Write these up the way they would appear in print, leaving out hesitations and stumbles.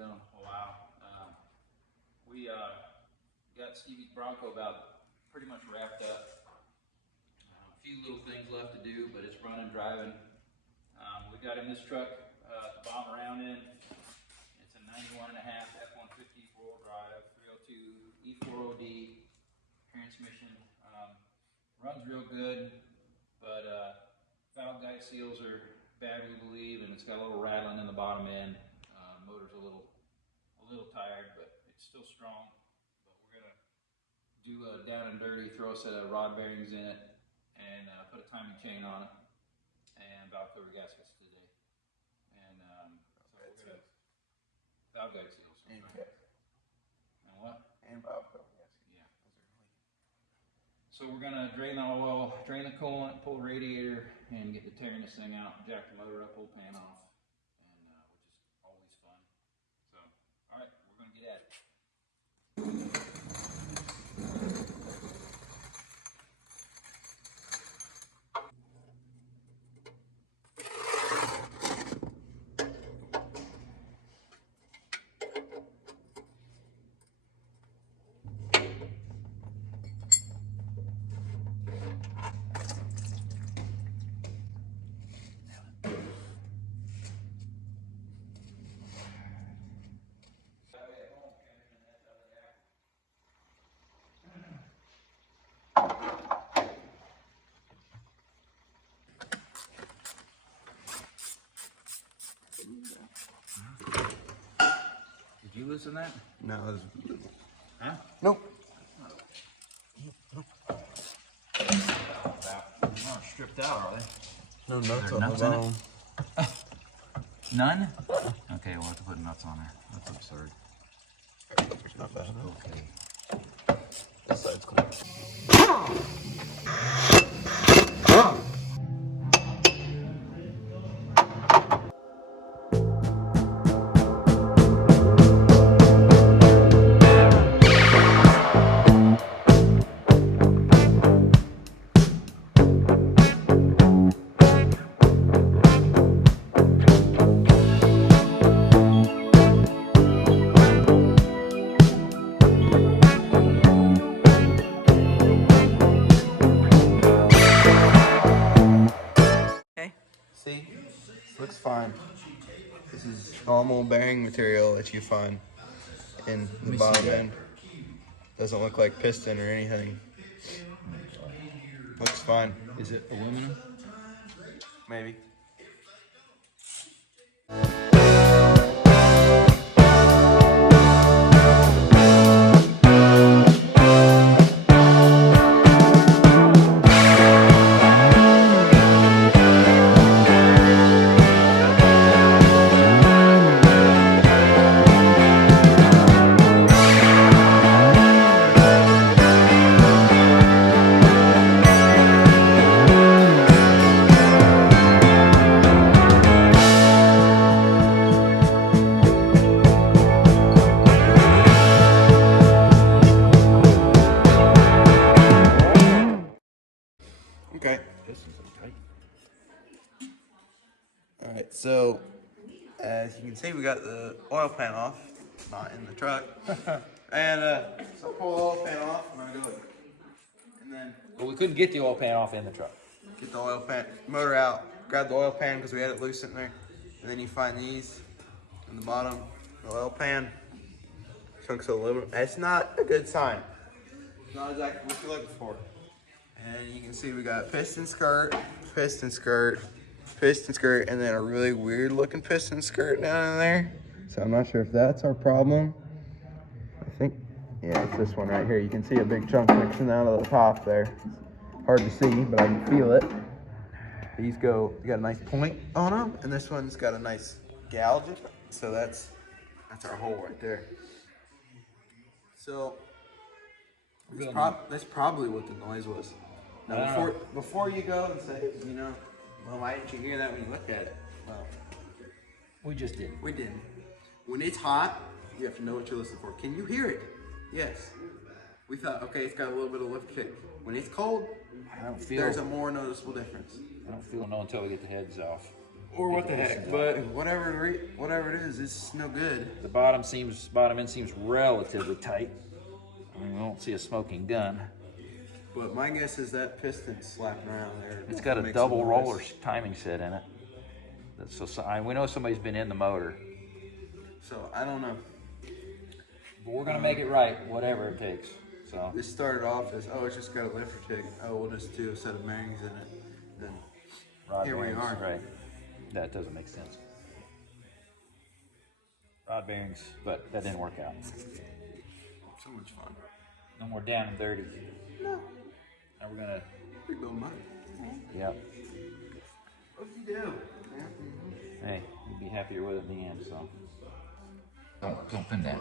been a while. We got Stevie's Bronco about pretty much wrapped up. A few little things left to do, but it's running, driving. We got in this truck to bomb around in. It's a 91.5 F-150 4-wheel drive, 302 E4OD transmission. Runs real good, but valve guide seals are bad, we believe, and it's got a little rattling in the bottom end. Motor's a little tired, but it's still strong. But we're gonna do a down and dirty, throw a set of rod bearings in it, and put a timing chain on it, and valve cover gaskets today. And so we're gonna valve guide seals. And what? And valve cover gaskets. Yeah. So we're gonna drain the oil, drain the coolant, pull the radiator, and get to tearing this thing out, jack the motor up, pull the pan off. Alright, we're going to get at it. Did you listen to that? No, huh? Nope. They're not stripped out, are they? No nuts on nuts the bone. None? Okay, we'll have to put nuts on there. That's absurd. It's not bad enough. Okay. This side's cool. See, this looks fine. This is normal bearing material that you find in the bottom end. Doesn't look like piston or anything. Looks fine. Is it aluminum? Maybe. Okay. Alright, so as you can see, we got the oil pan off, not in the truck. And so pull the oil pan off, I'm gonna go and then Well, we couldn't get the oil pan off in the truck. get the oil pan motor out, grab the oil pan because we had it loose in there. And then you find these in the bottom, the oil pan, chunks of aluminum. That's not a good sign. It's not exactly what you're looking for. And you can see we got piston skirt, piston skirt, piston skirt, and then a really weird looking piston skirt down in there. So I'm not sure if that's our problem. I think, yeah, it's this one right here. You can see a big chunk mixing out of the top there. It's hard to see, but I can feel it. These got a nice point on them, and this one's got a nice gouge. So that's our hole right there. So that's probably what the noise was. Now, before you go and say, well, why didn't you hear that when you looked at it? Well, We just did. we didn't. When it's hot, you have to know what you're listening for. Can you hear it? Yes. We thought, okay, it's got a little bit of lift kick. When it's cold, I don't feel. there's a more noticeable difference. I don't feel no until we get the heads off. Or what the heck, but whatever it is, it's no good. The bottom end seems relatively tight. I mean, I don't see a smoking gun. But my guess is that piston's slapping around there. It's got a double roller timing set in it. We know somebody's been in the motor. So I don't know. But we're gonna make it right, whatever it takes. So this started off as, oh, it's just got a lifter tick. Oh, we'll just do a set of bearings in it. Then rod here bearings, we are. right? That doesn't make sense. Rod bearings, but that didn't work out. So much fun. No more down and dirty. No. Now we're gonna. Big little mud. Yep. What'd you do? Hey, you'll be happier with it in the end. So. Don't pin that.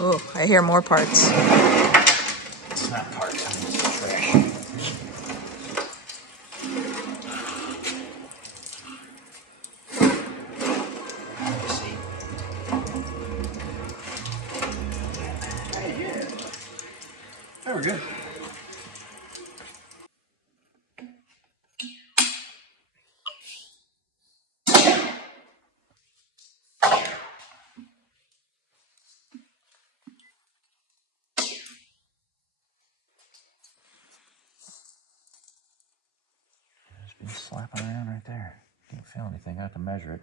Oh, I hear more parts. It's not parts, it's trash. There we go. It's been slapping around right there. Can't feel anything. I have to measure it.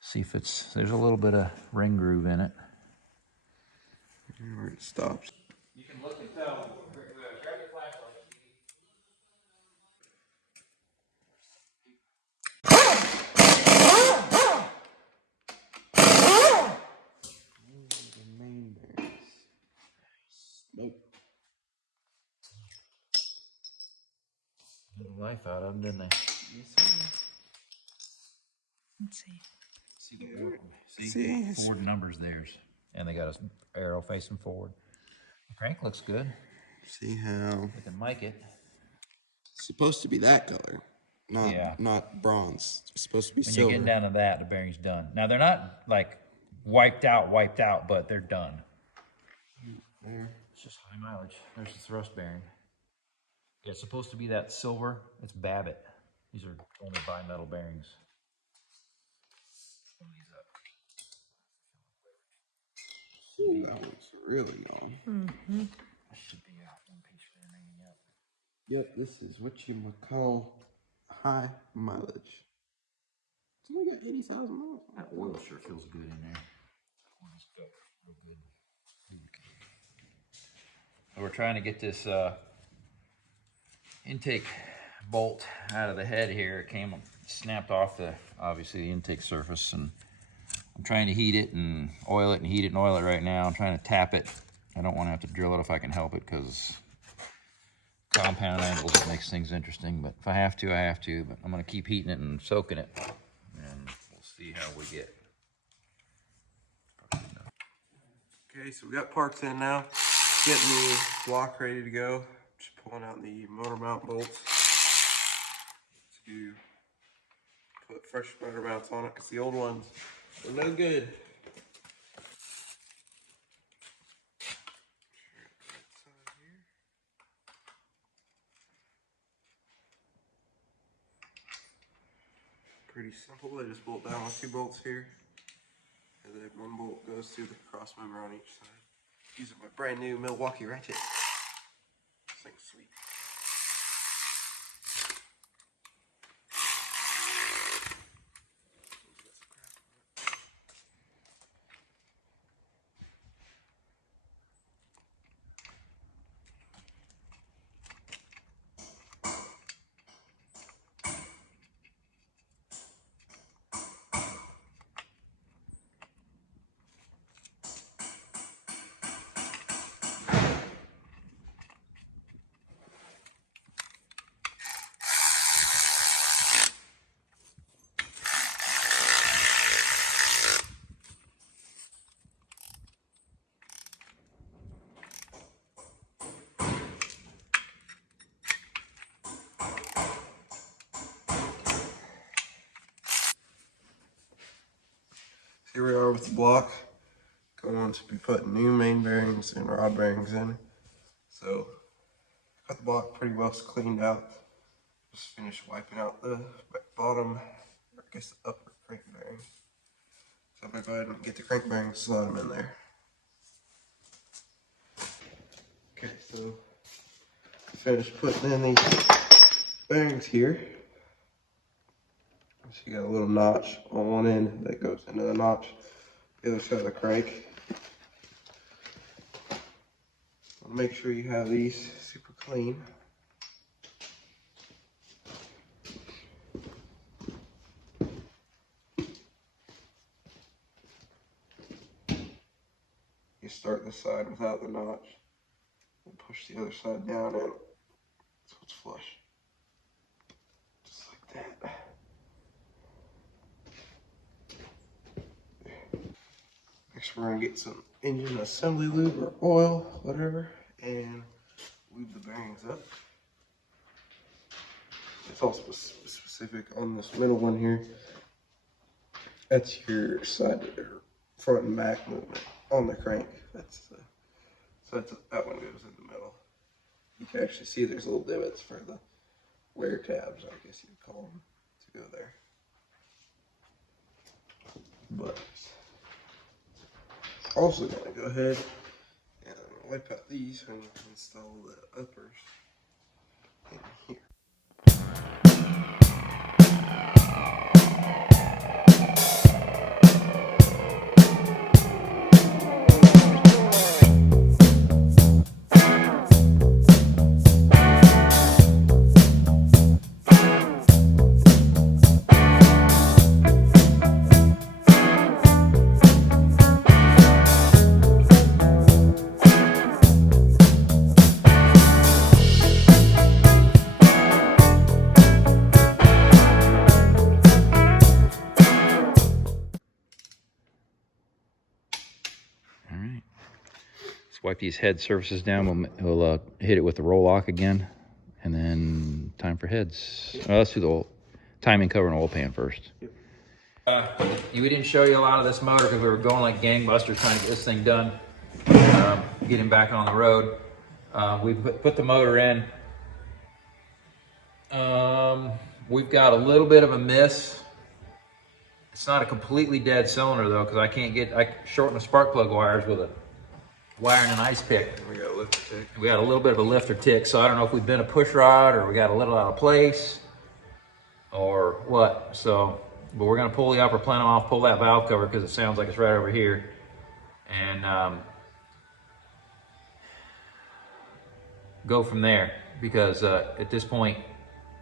See if there's a little bit of ring groove in it. Where it stops. You can look and tell. Grab your flashlight. The main bearings. Nope. Got the life out of them, didn't they? Yes, sir. Let's see. See? Forward numbers theirs. And they got an arrow facing forward. The crank looks good. See how We can mic it. it's supposed to be that color, not bronze. It's supposed to be When silver. you're getting down to that, the bearing's done. Now they're not like wiped out, but they're done. There. It's just high mileage. There's the thrust bearing. Yeah, it's supposed to be that silver. It's Babbitt. These are only bimetal bearings. Ooh, that one's really long. Mm-hmm. That should be out. One piece remaining up. Yep, this is what you would call high mileage. It's only got 80,000 miles. That oil sure feels good in there. Oil's good, real good. So we're trying to get this intake bolt out of the head here. It snapped off obviously the intake surface, and I'm trying to heat it and oil it and heat it and oil it right now. I'm trying to tap it. I don't want to have to drill it if I can help it, because compound angles, it makes things interesting. But if I have to, I have to. But I'm going to keep heating it and soaking it, and we'll see how we get. Okay, so we got parts in now. Getting the block ready to go. Just pulling out the motor mount bolts to put fresh motor mounts on it, because the old ones are no good. Pretty simple. They just bolt down with 2 bolts here, and then 1 bolt goes through the cross member on each side. Using my brand new Milwaukee ratchet. This thing's sweet. Here we are with the block. Going to be putting new main bearings and rod bearings in. So, got the block pretty well cleaned out. Just finished wiping out the bottom, or I guess the upper crank bearing. So I'm gonna go ahead and get the crank bearings, slot them in there. Okay, so finished putting in these bearings here. So you got a little notch on one end that goes into the notch, the other side of the crank. Make sure you have these super clean. You start this side without the notch and push the other side down in so it's flush. Just like that. Next we're going to get some engine assembly lube or oil, whatever, and lube the bearings up. It's all specific on this middle one here. That's your side or front and back movement on the crank. That one goes in the middle. You can actually see there's little divots for the wear tabs, I guess you'd call them, to go there. But also going to go ahead and wipe out these and install the uppers in here. Wipe these head surfaces down. We'll hit it with the roll lock again, and then time for heads. Let's do the oil, timing cover and oil pan first. We didn't show you a lot of this motor because we were going like gangbusters trying to get this thing done, get him back on the road. We put the motor in. We've got a little bit of a miss. It's not a completely dead cylinder though, because I shorten the spark plug wires with a wire and an ice pick. We got a lifter tick. We got a little bit of a lifter tick, so I don't know if we've been a push rod or we got a little out of place or what. So, but we're gonna pull the upper plenum off, pull that valve cover because it sounds like it's right over here, and go from there because at this point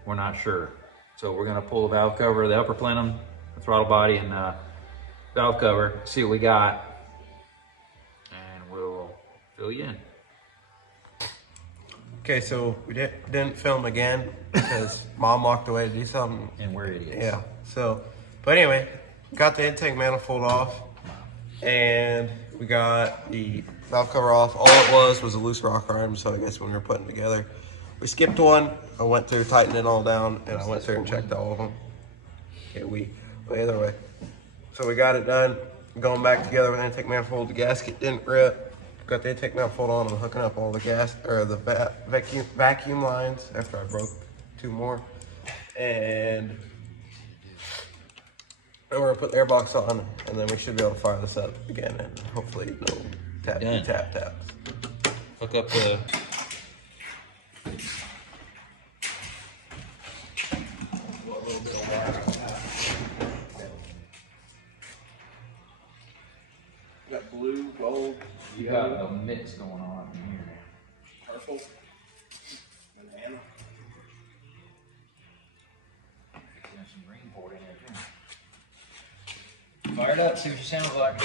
we're not sure. So we're gonna pull the valve cover, the upper plenum, the throttle body, and valve cover, see what we got. Fill you in. Okay, so we didn't film again because Mom walked away to do something. And we're idiots. Yeah, so, but anyway, got the intake manifold off and we got the valve cover off. All it was a loose rocker arm, so I guess when we were putting together, we skipped one. I went through, tightened it all down, and I went through and checked all of them. Okay, but either way. So we got it done. Going back together with the intake manifold, the gasket didn't rip. Got the intake manifold on. I'm hooking up all the vacuum lines after I broke two more, and we're gonna put the airbox on, and then we should be able to fire this up again, and hopefully no tap. Hook up the. Got blue, gold. You got a mix going on in here. Purple. Banana. There's some green port in there too. Fire it up, see what you sounds like.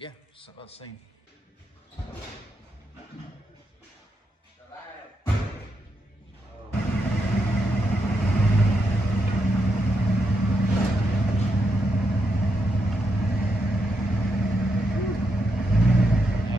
Yeah, it's about the same.